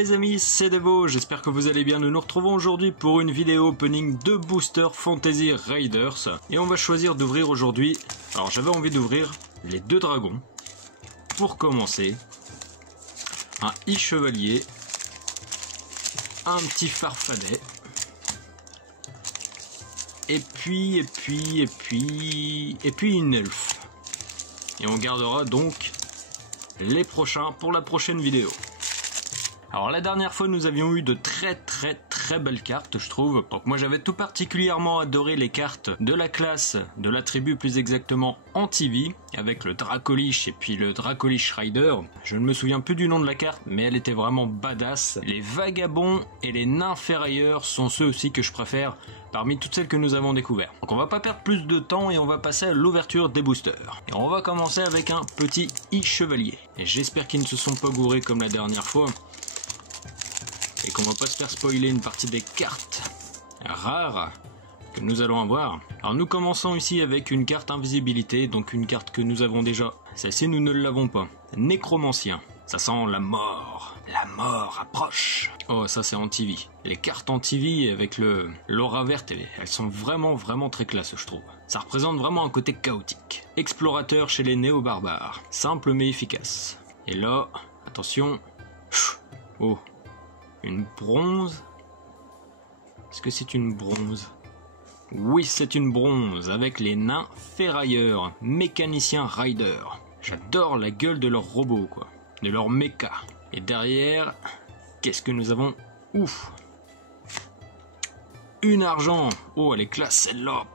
les amis, c'est Devo, j'espère que vous allez bien. Nous nous retrouvons aujourd'hui pour une vidéo opening de Booster Fantasy Raiders. Et on va choisir d'ouvrir aujourd'hui, alors j'avais envie d'ouvrir les deux dragons. Pour commencer, un I-Chevalier, un petit Farfadet. Et puis une elfe. Et on gardera donc les prochains pour la prochaine vidéo. Alors la dernière fois nous avions eu de très belles cartes, je trouve. Donc moi j'avais tout particulièrement adoré les cartes de la classe, de la tribu plus exactement Antivie, avec le Dracolich et puis le Dracolich Rider. Je ne me souviens plus du nom de la carte, mais elle était vraiment badass. Les Vagabonds et les Nains Ferrailleurs sont ceux aussi que je préfère parmi toutes celles que nous avons découvertes. Donc on va pas perdre plus de temps et on va passer à l'ouverture des boosters. Et on va commencer avec un petit I-Chevalier. Et j'espère qu'ils ne se sont pas gourés comme la dernière fois. Et qu'on va pas se faire spoiler une partie des cartes rares que nous allons avoir. Alors nous commençons ici avec une carte invisibilité, donc une carte que nous avons déjà. Celle-ci nous ne l'avons pas. Nécromancien. Ça sent la mort. La mort approche. Oh, ça c'est Antivie. Les cartes Antivie avec l'aura verte, elles sont vraiment très classe, je trouve. Ça représente vraiment un côté chaotique. Explorateur chez les néo-barbares. Simple mais efficace. Et là, attention. Oh, une bronze. Est-ce que c'est une bronze? Oui, c'est une bronze avec les nains ferrailleurs, mécaniciens riders. J'adore la gueule de leurs robots, quoi. De leur méca. Et derrière, qu'est-ce que nous avons? Ouf! Une argent! Oh, elle est classe celle-là!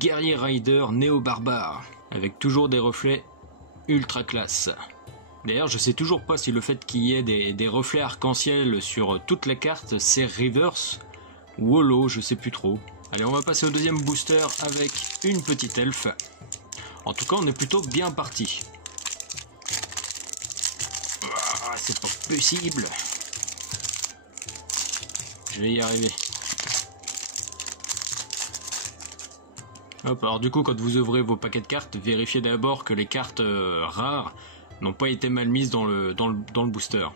Guerrier rider néo-barbare. Avec toujours des reflets ultra classe. D'ailleurs, je sais toujours pas si le fait qu'il y ait des reflets arc-en-ciel sur toute la carte, c'est reverse ou holo, je sais plus trop. Allez, on va passer au deuxième booster avec une petite elfe. En tout cas, on est plutôt bien parti. Ah, c'est pas possible. Je vais y arriver. Hop, alors du coup, quand vous ouvrez vos paquets de cartes, vérifiez d'abord que les cartes rares n'ont pas été mal mises dans le booster.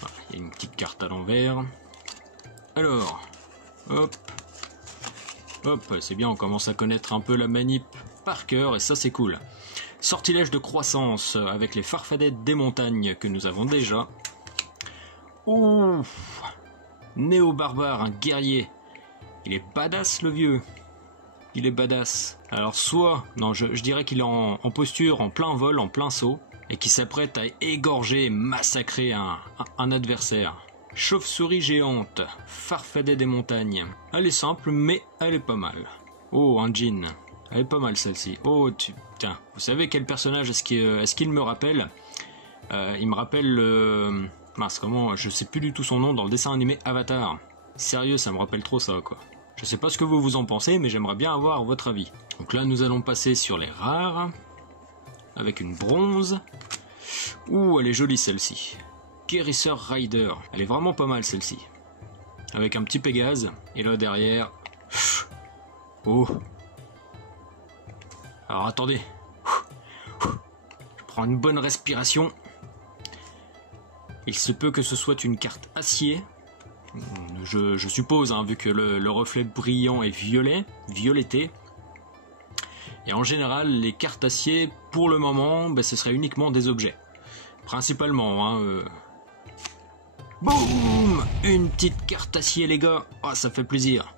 Voilà, il y a une petite carte à l'envers. Alors, hop, c'est bien, on commence à connaître un peu la manip par cœur et ça c'est cool. Sortilège de croissance avec les Farfadets des montagnes que nous avons déjà. Ouf, néo-barbare, un guerrier. Il est badass le vieux. Il est badass. Alors soit, non je dirais qu'il est en posture, en plein vol, en plein saut. Et qui s'apprête à égorger et massacrer un adversaire. Chauve-souris géante, Farfadet des montagnes. Elle est simple, mais elle est pas mal. Oh, un djinn. Elle est pas mal celle-ci. Oh, tiens, vous savez quel personnage est-ce qu'il me rappelle? Il me rappelle le... Mince, comment... Je sais plus du tout son nom dans le dessin animé Avatar. Sérieux, ça me rappelle trop ça, quoi. Je sais pas ce que vous en pensez, mais j'aimerais bien avoir votre avis. Donc là, nous allons passer sur les rares. Avec une bronze. Ouh, elle est jolie celle-ci. Guérisseur Rider. Elle est vraiment pas mal celle-ci. Avec un petit Pégase. Et là derrière... Oh. Alors attendez. Je prends une bonne respiration. Il se peut que ce soit une carte acier. Je suppose, hein, vu que le reflet brillant est violetté. Et en général, les cartes acier, pour le moment, ce serait uniquement des objets. Principalement, hein. Boum! Une petite carte acier, les gars. Ah, ça fait plaisir.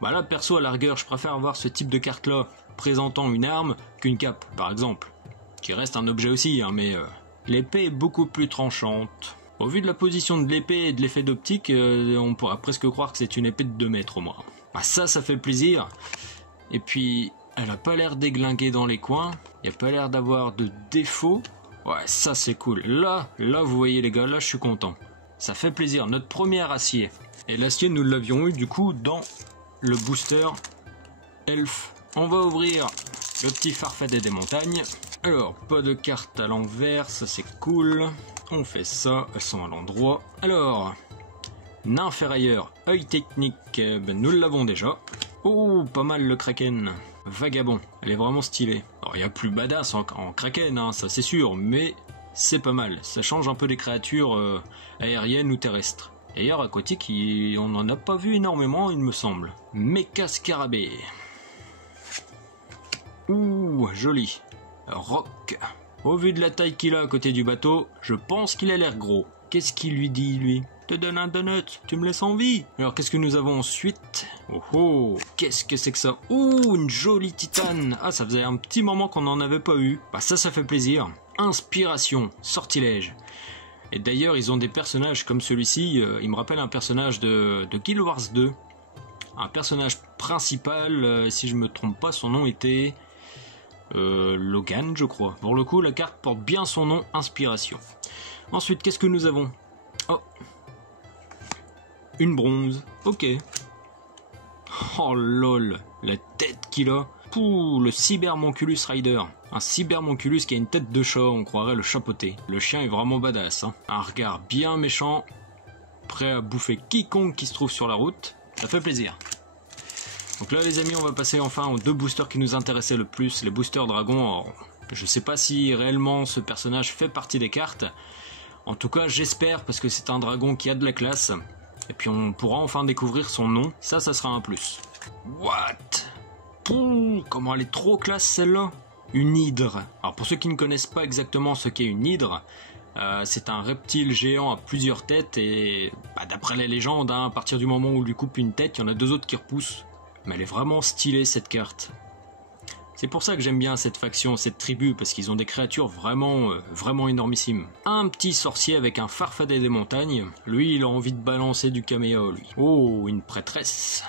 Bah là, perso, à la rigueur, je préfère avoir ce type de carte-là, présentant une arme, qu'une cape, par exemple. Qui reste un objet aussi, hein, mais l'épée est beaucoup plus tranchante. Au vu de la position de l'épée et de l'effet d'optique, on pourrait presque croire que c'est une épée de 2 mètres au moins. Bah ça fait plaisir. Et puis... elle a pas l'air déglinguée dans les coins. Il n'y a pas l'air d'avoir de défaut. Ouais, ça c'est cool. Là, vous voyez les gars, là je suis content. Ça fait plaisir. Notre premier acier. Et l'acier, nous l'avions eu du coup dans le booster Elf. On va ouvrir le petit Farfadet des montagnes. Alors, pas de carte à l'envers, ça c'est cool. On fait ça, elles sont à l'endroit. Alors, nain ferrailleur, œil technique, nous l'avons déjà. Oh, pas mal le Kraken. Vagabond, elle est vraiment stylée. Alors il y a plus badass en Kraken, hein, ça c'est sûr, mais c'est pas mal. Ça change un peu des créatures aériennes ou terrestres. D'ailleurs, aquatique, on n'en a pas vu énormément, il me semble. Mecha Scarabée. Ouh, joli. Rock. Au vu de la taille qu'il a à côté du bateau, je pense qu'il a l'air gros. Qu'est-ce qu'il lui dit, lui? Te donne un donut, tu me laisses en vie. Alors, qu'est-ce que nous avons ensuite? Oh oh, qu'est-ce que c'est que ça? Ouh, une jolie titane. Ah, ça faisait un petit moment qu'on n'en avait pas eu. Bah ça fait plaisir. Inspiration, sortilège. Et d'ailleurs, ils ont des personnages comme celui-ci. Il me rappelle un personnage de Guild Wars 2. Un personnage principal, si je me trompe pas, son nom était... Logan, je crois. Pour le coup, la carte porte bien son nom, Inspiration. Ensuite, qu'est-ce que nous avons? Oh, une bronze. Ok. Oh lol, la tête qu'il a. Pouh, le Cybermonculus Rider. Un Cybermonculus qui a une tête de chat, on croirait le chapeauté. Le chien est vraiment badass, hein. Un regard bien méchant, prêt à bouffer quiconque qui se trouve sur la route. Ça fait plaisir. Donc là les amis, on va passer enfin aux deux boosters qui nous intéressaient le plus, les boosters dragons. Alors, je sais pas si réellement ce personnage fait partie des cartes. En tout cas j'espère, parce que c'est un dragon qui a de la classe. Et puis on pourra enfin découvrir son nom, ça sera un plus. What? Pouh, comment elle est trop classe celle-là. Une hydre. Alors pour ceux qui ne connaissent pas exactement ce qu'est une hydre, c'est un reptile géant à plusieurs têtes et d'après les légendes, hein, à partir du moment où on lui coupe une tête, il y en a deux autres qui repoussent. Mais elle est vraiment stylée cette carte. C'est pour ça que j'aime bien cette faction, cette tribu, parce qu'ils ont des créatures vraiment énormissimes. Un petit sorcier avec un farfadet des montagnes, lui il a envie de balancer du caméo lui. Oh, une prêtresse.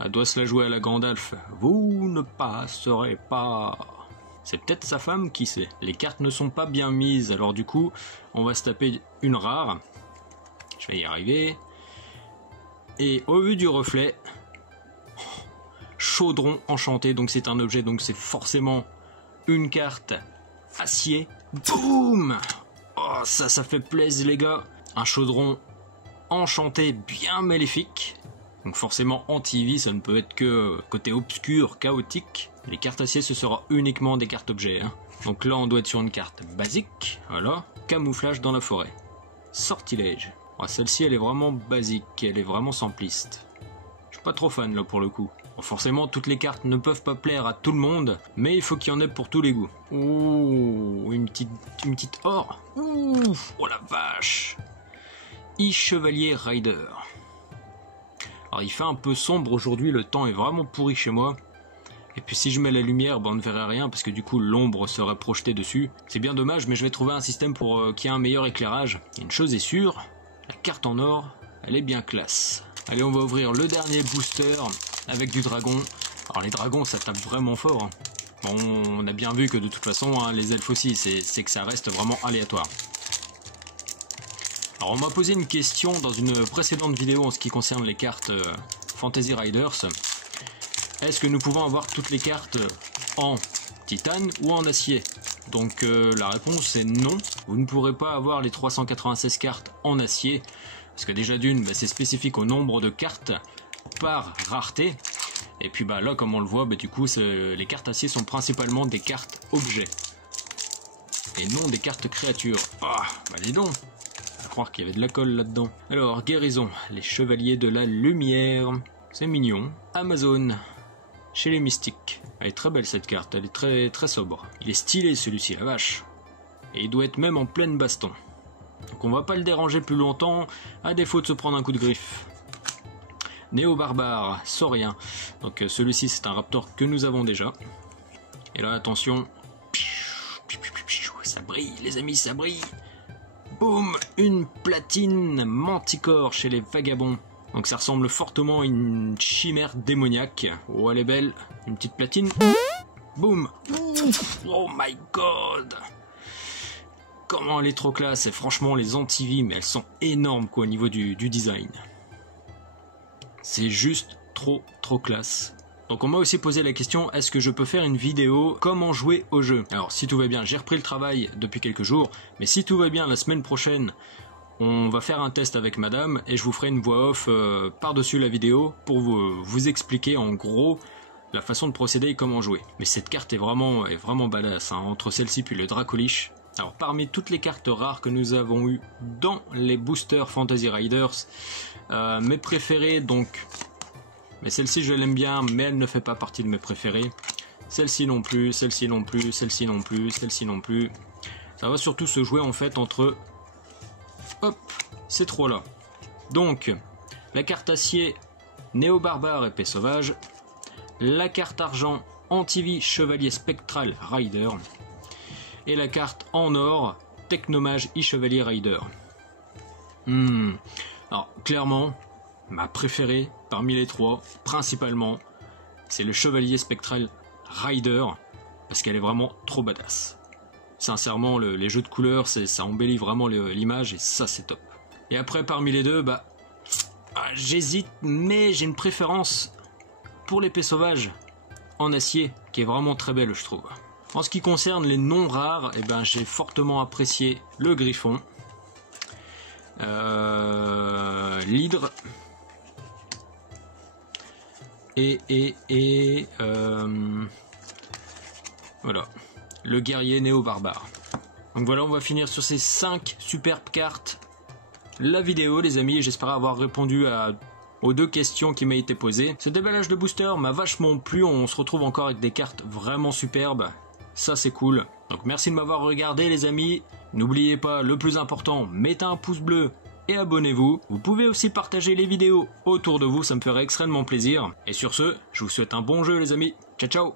Elle doit se la jouer à la Gandalf. Vous ne passerez pas. C'est peut-être sa femme, qui sait. Les cartes ne sont pas bien mises, alors du coup, on va se taper une rare. Je vais y arriver. Et au vu du reflet, chaudron enchanté, donc c'est un objet, donc c'est forcément une carte acier. Boum! Oh, ça fait plaisir les gars. Un chaudron enchanté bien maléfique. Donc forcément anti-vie, ça ne peut être que côté obscur, chaotique. Les cartes acier, ce sera uniquement des cartes objets, hein. Donc là, on doit être sur une carte basique. Voilà. Camouflage dans la forêt. Sortilège. Oh, celle-ci, elle est vraiment basique. Elle est vraiment simpliste. Je suis pas trop fan, là, pour le coup. Bon, forcément, toutes les cartes ne peuvent pas plaire à tout le monde, mais il faut qu'il y en ait pour tous les goûts. Ouh, une petite or. Ouh, oh la vache. Chevalier Rider. Alors, il fait un peu sombre aujourd'hui, le temps est vraiment pourri chez moi. Et puis si je mets la lumière, on ne verrait rien parce que du coup l'ombre serait projetée dessus. C'est bien dommage, mais je vais trouver un système pour qu'il y ait un meilleur éclairage. Une chose est sûre, la carte en or, elle est bien classe. Allez, on va ouvrir le dernier booster avec du dragon. Alors les dragons, ça tape vraiment fort, hein. Bon, on a bien vu que de toute façon, hein, les elfes aussi, c'est que ça reste vraiment aléatoire. Alors on m'a posé une question dans une précédente vidéo en ce qui concerne les cartes Fantasy Riders. Est-ce que nous pouvons avoir toutes les cartes en titane ou en acier? Donc la réponse est non. Vous ne pourrez pas avoir les 396 cartes en acier. Parce que déjà d'une, c'est spécifique au nombre de cartes par rareté. Et puis là, comme on le voit, du coup, les cartes acier sont principalement des cartes objets. Et non des cartes créatures. Ah, dis donc. À croire qu'il y avait de la colle là-dedans. Alors, guérison. Les chevaliers de la lumière. C'est mignon. Amazon. Chez les mystiques. Elle est très belle cette carte, elle est très très sobre. Il est stylé celui-ci, la vache. Et il doit être même en pleine baston. Donc on va pas le déranger plus longtemps, à défaut de se prendre un coup de griffe. Néo-barbare, saurien. Donc celui-ci c'est un raptor que nous avons déjà. Et là attention. Ça brille les amis, ça brille. Boum, une platine manticore chez les vagabonds. Donc ça ressemble fortement à une chimère démoniaque. Oh, elle est belle. Une petite platine. Boum. Oh my god. Comment elle est trop classe. Et franchement, les anti-vie, mais elles sont énormes quoi, au niveau du design. C'est juste trop classe. Donc on m'a aussi posé la question, est-ce que je peux faire une vidéo comment jouer au jeu? Alors si tout va bien, j'ai repris le travail depuis quelques jours. Mais si tout va bien, la semaine prochaine... on va faire un test avec madame et je vous ferai une voix off par-dessus la vidéo pour vous expliquer en gros la façon de procéder et comment jouer. Mais cette carte est vraiment badass, hein. Entre celle-ci puis le Dracolich, Alors parmi toutes les cartes rares que nous avons eues dans les boosters Fantasy Riders, mes préférées donc, mais celle-ci je l'aime bien, mais elle ne fait pas partie de mes préférées. Celle-ci non plus, celle-ci non plus, celle-ci non plus, celle-ci non plus. Ça va surtout se jouer en fait entre, hop, ces trois-là. Donc, la carte acier, Néo-Barbare épée sauvage. La carte argent, Antivie chevalier spectral rider. Et la carte en or, Technomage e-chevalier rider. Alors, clairement, ma préférée parmi les trois, principalement, c'est le chevalier spectral rider, parce qu'elle est vraiment trop badass. Sincèrement, les jeux de couleurs, ça embellit vraiment l'image, et ça, c'est top. Et après, parmi les deux, j'hésite, mais j'ai une préférence pour l'épée sauvage en acier, qui est vraiment très belle, je trouve. En ce qui concerne les non rares, j'ai fortement apprécié le griffon, l'hydre, voilà, le guerrier néo-barbare. Donc voilà, on va finir sur ces 5 superbes cartes la vidéo, les amis. J'espère avoir répondu aux 2 questions qui m'ont été posées. Ce déballage de booster m'a vachement plu. On se retrouve encore avec des cartes vraiment superbes. Ça, c'est cool. Donc merci de m'avoir regardé, les amis. N'oubliez pas, le plus important, mettez un pouce bleu et abonnez-vous. Vous pouvez aussi partager les vidéos autour de vous, ça me ferait extrêmement plaisir. Et sur ce, je vous souhaite un bon jeu, les amis. Ciao, ciao!